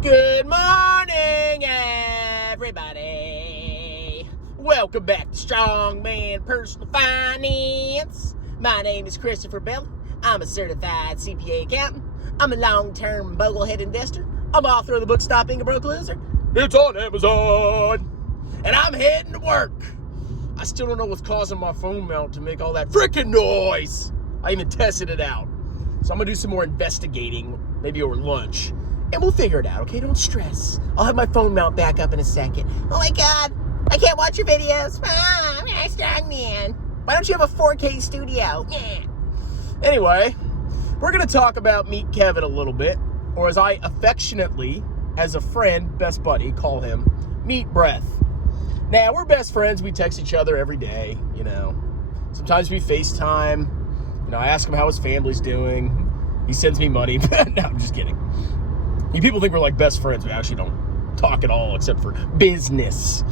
Good morning, everybody. Welcome back to Strongman Personal Finance. My name is Christopher Bell. I'm a certified CPA accountant. I'm a long-term boglehead investor. I'm author of the book Stop Being a Broke Loser. It's on Amazon. And I'm heading to work. I still don't know what's causing my phone mount to make all that freaking noise. I even tested it out. So I'm going to do some more investigating, maybe over lunch. And we'll figure it out, okay? Don't stress. I'll have my phone mount back up in a second. Oh my God, I can't watch your videos. I'm a strong man. Why don't you have a 4K studio? Yeah. Anyway, we're gonna talk about Meet Kevin a little bit, or as I affectionately, as a friend, best buddy, call him, Meet Breath. Now, we're best friends. We text each other every day, you know. Sometimes we FaceTime. You know, I ask him how his family's doing. He sends me money. No, I'm just kidding. You people think we're like best friends. We actually don't talk at all except for business.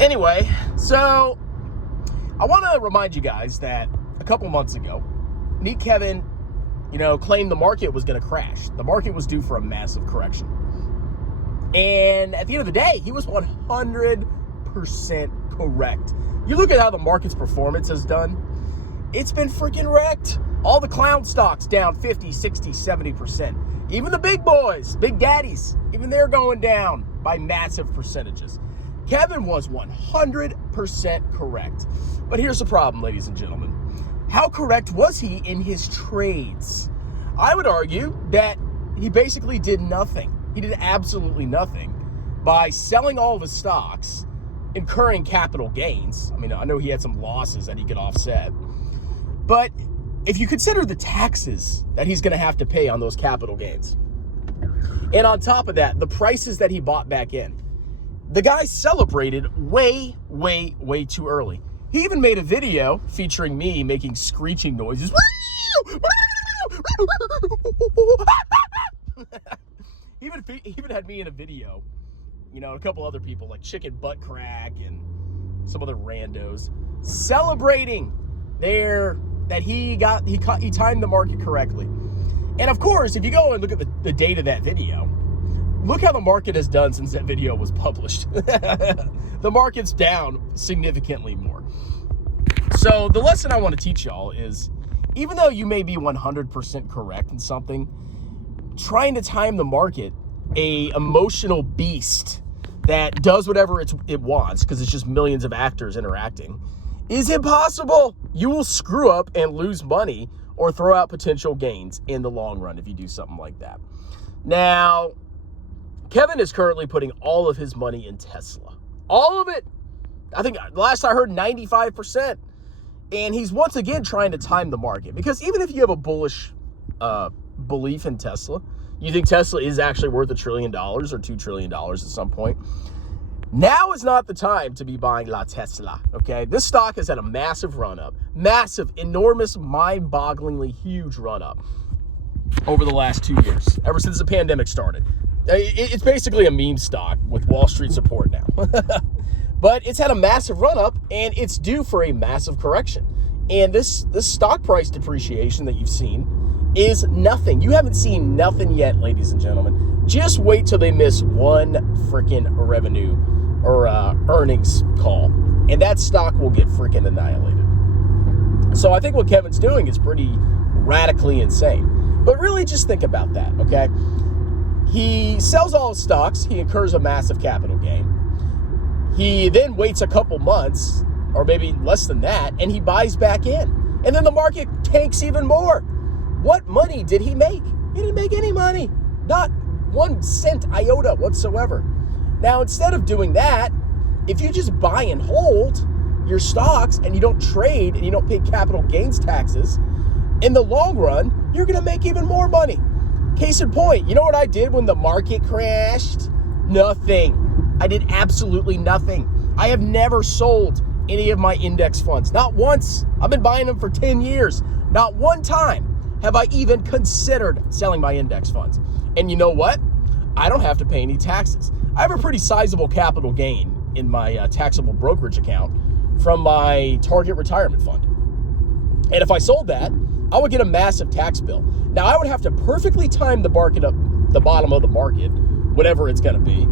Anyway, so I want to remind you guys that a couple months ago, Meet Kevin, claimed the market was going to crash. The market was due for a massive correction. And at the end of the day, he was 100% correct. You look at how the market's performance has done. It's been freaking wrecked. All the clown stocks down 50, 60, 70%. Even the big boys, big daddies, even they're going down by massive percentages. Kevin was 100% correct. But here's the problem, ladies and gentlemen. How correct was he in his trades? I would argue that he basically did nothing. He did absolutely nothing by selling all of his stocks, incurring capital gains. I mean, I know he had some losses that he could offset. But if you consider the taxes that he's going to have to pay on those capital gains, and on top of that, the prices that he bought back in, the guy celebrated way, way, way too early. He even made a video featuring me making screeching noises. He even had me in a video, a couple other people like Chicken Butt Crack and some other randos celebrating that he timed the market correctly. And of course, if you go and look at the date of that video, look how the market has done since that video was published. The market's down significantly more. So the lesson I want to teach y'all is, even though you may be 100% correct in something, trying to time the market, a emotional beast that does whatever it wants, because it's just millions of actors interacting, is impossible. You will screw up and lose money or throw out potential gains in the long run if you do something like that. Now, Kevin is currently putting all of his money in Tesla. All of it. I think last I heard 95%. And he's once again trying to time the market, because even if you have a bullish belief in Tesla, you think Tesla is actually worth $1 trillion or $2 trillion at some point, now is not the time to be buying La Tesla, okay? This stock has had a massive run-up, massive, enormous, mind-bogglingly huge run-up over the last 2 years, ever since the pandemic started. It's basically a meme stock with Wall Street support now. But it's had a massive run-up, and it's due for a massive correction. And this stock price depreciation that you've seen is nothing. You haven't seen nothing yet, ladies and gentlemen. Just wait till they miss one freaking revenue or earnings call, and that stock will get freaking annihilated. So I think what Kevin's doing is pretty radically insane. But really just think about that, okay? He sells all his stocks. He incurs a massive capital gain. He then waits a couple months, or maybe less than that, and he buys back in. And then the market tanks even more. What money did he make? He didn't make any money. Not 1 cent iota whatsoever. Now, instead of doing that, if you just buy and hold your stocks and you don't trade and you don't pay capital gains taxes, in the long run, you're going to make even more money. Case in point, you know what I did when the market crashed? Nothing. I did absolutely nothing. I have never sold any of my index funds. Not once. I've been buying them for 10 years. Not one time have I even considered selling my index funds. And you know what? I don't have to pay any taxes. I have a pretty sizable capital gain in my taxable brokerage account from my target retirement fund. And if I sold that, I would get a massive tax bill. Now, I would have to perfectly time the market up, the bottom of the market, whatever it's going to be,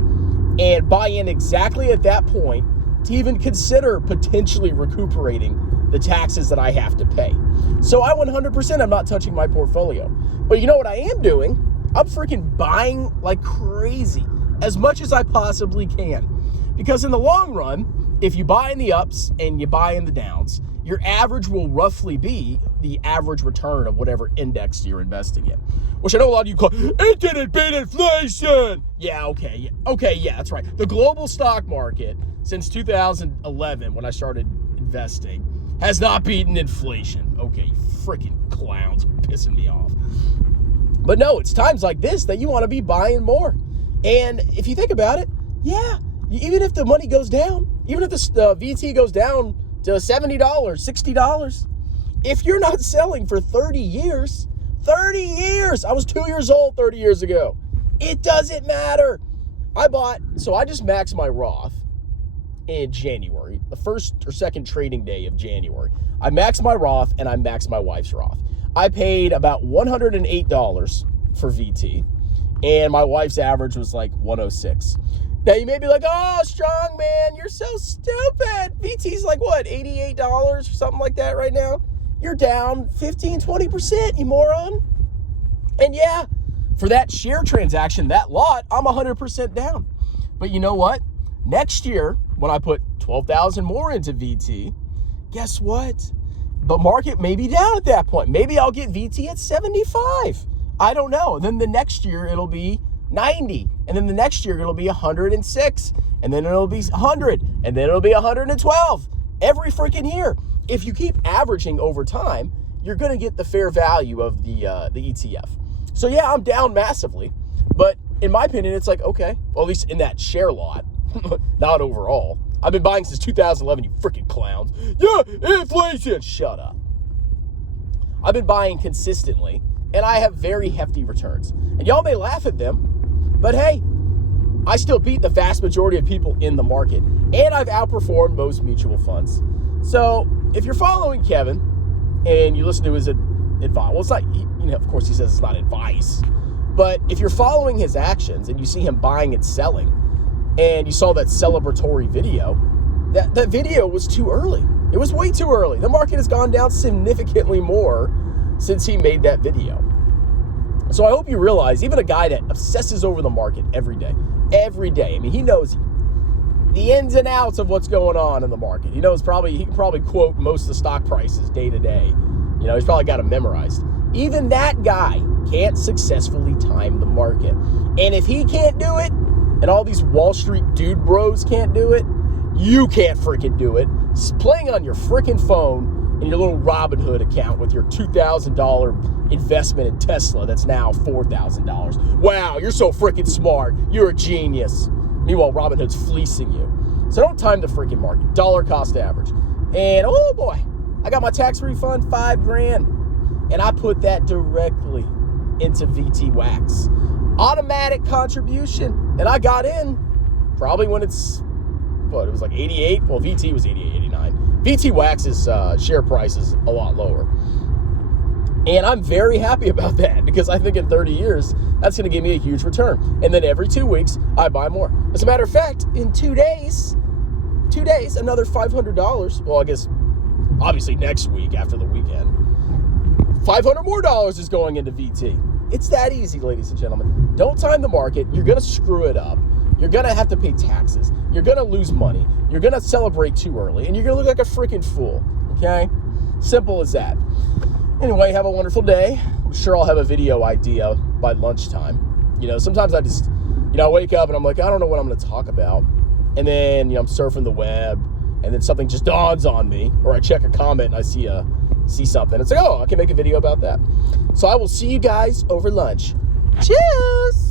and buy in exactly at that point to even consider potentially recuperating the taxes that I have to pay. So I 100% am not touching my portfolio. But you know what I am doing? I'm freaking buying like crazy, as much as I possibly can. Because in the long run, if you buy in the ups and you buy in the downs, your average will roughly be the average return of whatever index you're investing in. Which I know a lot of you call, it didn't beat inflation. Yeah, okay, that's right. The global stock market since 2011, when I started investing, has not beaten inflation. Okay, freaking clowns, pissing me off. But no, it's times like this that you want to be buying more. And if you think about it, yeah, even if the money goes down, even if the VT goes down to $70, $60, if you're not selling for 30 years, I was 2 years old 30 years ago. It doesn't matter. I just maxed my Roth in January, the first or second trading day of January. I maxed my Roth and I maxed my wife's Roth. I paid about $108 for VT, and my wife's average was like 106. Now you may be like, oh, strong man, you're so stupid. VT's like what, $88 or something like that right now? You're down 15, 20%, you moron. And yeah, for that share transaction, that lot, I'm 100% down. But you know what? Next year, when I put 12,000 more into VT, guess what? The market may be down at that point. Maybe I'll get VT at 75. I don't know. And then the next year it'll be 90. And then the next year it'll be 106. And then it'll be 100. And then it'll be 112. Every freaking year. If you keep averaging over time, you're going to get the fair value of the ETF. So yeah, I'm down massively. But in my opinion, it's like, okay, well, at least in that share lot, not overall. I've been buying since 2011, you freaking clowns. Yeah, inflation. Shut up. I've been buying consistently, and I have very hefty returns. And y'all may laugh at them, but hey, I still beat the vast majority of people in the market, and I've outperformed most mutual funds. So if you're following Kevin and you listen to his advice, well, it's not, of course he says it's not advice, but if you're following his actions and you see him buying and selling, and you saw that celebratory video, that video was too early. It was way too early. The market has gone down significantly more since he made that video. So I hope you realize, even a guy that obsesses over the market every day, I mean, he knows the ins and outs of what's going on in the market. He knows he can probably quote most of the stock prices day to day. He's probably got them memorized. Even that guy can't successfully time the market. And if he can't do it, and all these Wall Street dude bros can't do it, you can't freaking do it. It's playing on your freaking phone in your little Robinhood account with your $2,000 investment in Tesla that's now $4,000. Wow, you're so freaking smart. You're a genius. Meanwhile, Robinhood's fleecing you. So don't time the freaking market. Dollar cost average. And oh boy, I got my tax refund, $5,000. And I put that directly into VT Wax. Automatic contribution. And I got in probably when it was like 88. Well, VT was 88, 89. VT Wax's share price is a lot lower. And I'm very happy about that because I think in 30 years, that's going to give me a huge return. And then every 2 weeks, I buy more. As a matter of fact, in 2 days, another $500. Well, I guess obviously next week after the weekend, $500 more is going into VT. It's that easy, ladies and gentlemen. Don't time the market. You're going to screw it up. You're going to have to pay taxes. You're going to lose money. You're going to celebrate too early. And you're going to look like a freaking fool. Okay? Simple as that. Anyway, have a wonderful day. I'm sure I'll have a video idea by lunchtime. Sometimes I just, I wake up and I'm like, I don't know what I'm going to talk about. And then, I'm surfing the web. And then something just dawns on me. Or I check a comment and I see something. It's like, oh, I can make a video about that. So I will see you guys over lunch. Cheers!